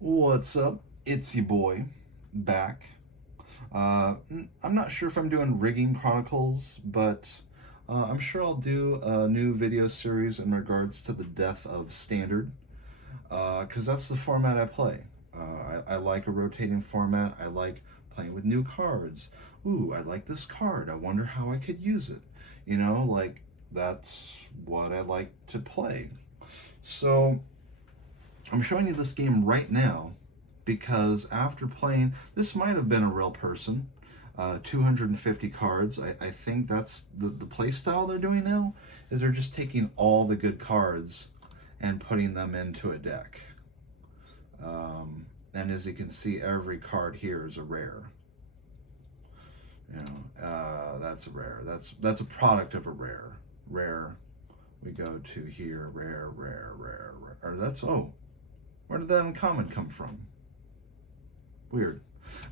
What's up? It's your boy, back. I'm not sure if I'm doing Rigging Chronicles, but I'm sure I'll do a new video series in regards to the death of Standard, because that's the format I play. I like a rotating format. I like playing with new cards. Ooh, I like this card. I wonder how I could use it. That's what I like to play. So, I'm showing you this game right now because after playing, this might have been a real person. 250 cards. I think that's the play style they're doing now, is they're just taking all the good cards and putting them into a deck. And as you can see, every card here is a rare. That's a rare. That's a product of a rare. Rare. We go to here. Rare, rare, rare, rare. Or that's, oh, where did that uncommon come from? Weird.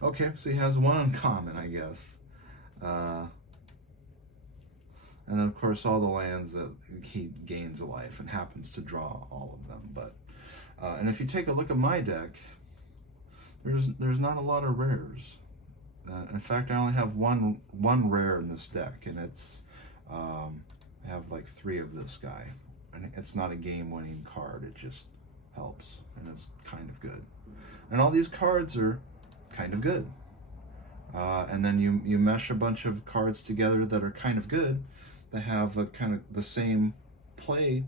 Okay, so he has one uncommon, I guess. And then, of course, all the lands that he gains a life and happens to draw all of them. And if you take a look at my deck, there's not a lot of rares. In fact, I only have one rare in this deck, and it's I have like 3 of this guy. And it's not a game-winning card. It just helps, and it's kind of good. And all these cards are kind of good. And then you mesh a bunch of cards together that are kind of good, that have a kind of the same play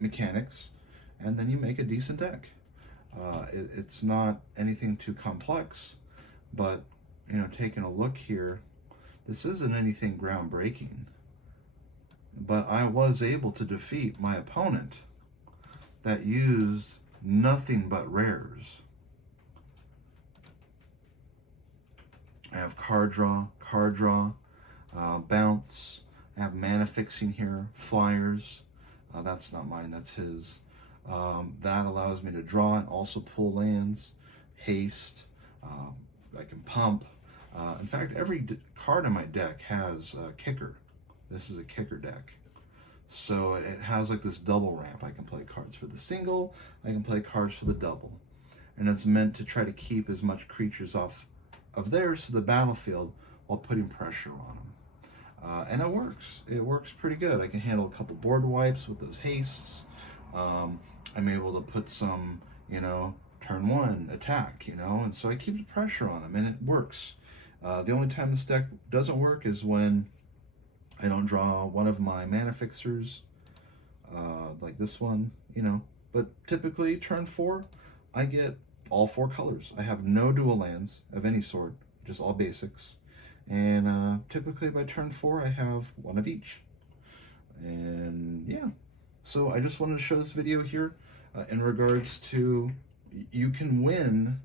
mechanics, and then you make a decent deck. It's not anything too complex, but taking a look here, this isn't anything groundbreaking. But I was able to defeat my opponent that used nothing but rares. I have card draw, bounce. I have mana fixing here, flyers. That's not mine, that's his. That allows me to draw and also pull lands, haste. I can pump. In fact, every card in my deck has a kicker. This is a kicker deck. So it has like this double ramp. I can play cards for the single, I can play cards for the double. And it's meant to try to keep as much creatures off of theirs to the battlefield while putting pressure on them. And it works. It works pretty good. I can handle a couple board wipes with those hastes. I'm able to put some, turn 1 attack, and so I keep the pressure on them, and it works. The only time this deck doesn't work is when I don't draw one of my mana fixers, like this one, But typically, turn 4, I get all 4 colors. I have no dual lands of any sort, just all basics. And typically by turn 4, I have one of each. And yeah, so I just wanted to show this video here in regards to you can win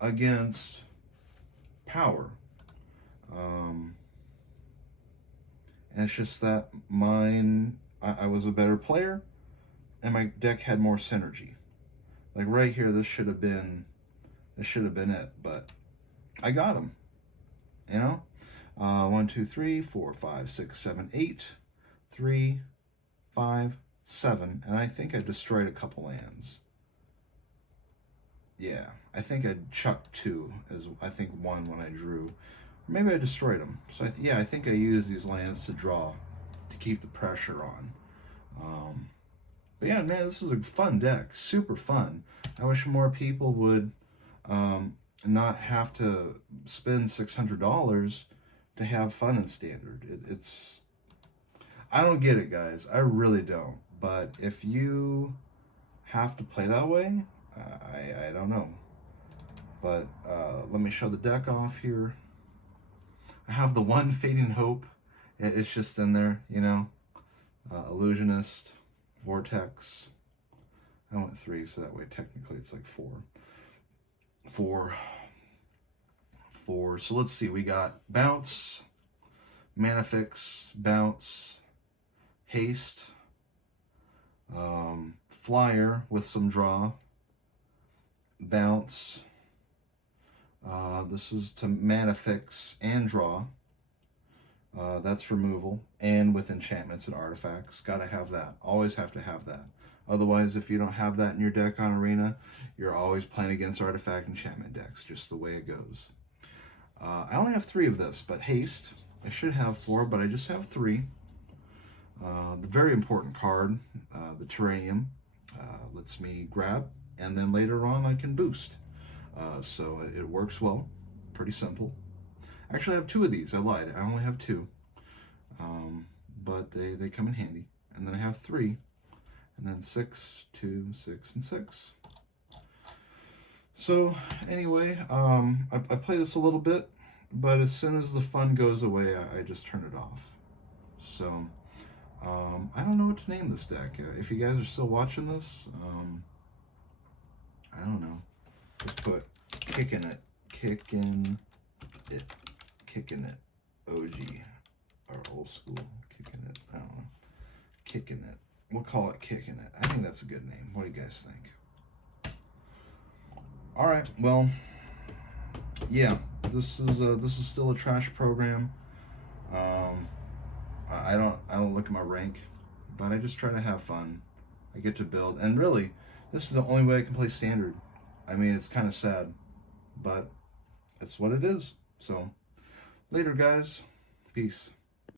against power. And it's just that I was a better player, and my deck had more synergy. Like right here, this should have been it, but I got him. 1, 2, 3, 4, 5, 6, 7, 8, 3, 5, 7, and I think I destroyed a couple lands. Yeah, I think I chucked 2, as I think 1 when I drew. Or maybe I destroyed them. So I think I used these lands to draw, to keep the pressure on. But yeah, man, this is a fun deck, super fun. I wish more people would not have to spend $600 to have fun in Standard. I don't get it, guys. I really don't. But if you have to play that way, I don't know. But let me show the deck off here. I have the one Fading Hope. It's just in there, Illusionist, Vortex. I went 3, so that way technically it's like 4. 4. So let's see. We got bounce, mana fix, bounce, haste, flyer with some draw, bounce. This is to mana fix and draw. That's removal, and with enchantments and artifacts. Gotta have that. Always have to have that. Otherwise, if you don't have that in your deck on Arena, you're always playing against artifact enchantment decks, just the way it goes. I only have 3 of this, but haste, I should have 4, but I just have 3. The very important card, the Terranium, lets me grab, and then later on I can boost. So it works well, pretty simple. Actually, I have 2 of these. I lied. I only have 2, but they come in handy. And then I have 3, and then 6, 2, 6, and 6. So anyway, I play this a little bit, but as soon as the fun goes away, I just turn it off. So I don't know what to name this deck. If you guys are still watching this, I don't know. Just put kicking it, OG, or old school, kicking it, I don't know, kicking it. We'll call it kicking it. I think that's a good name. What do you guys think? All right, well, yeah, this is still a trash program. I don't look at my rank, but I just try to have fun. I get to build, and really, this is the only way I can play standard. I mean, it's kind of sad, but it's what it is. So, later, guys. Peace.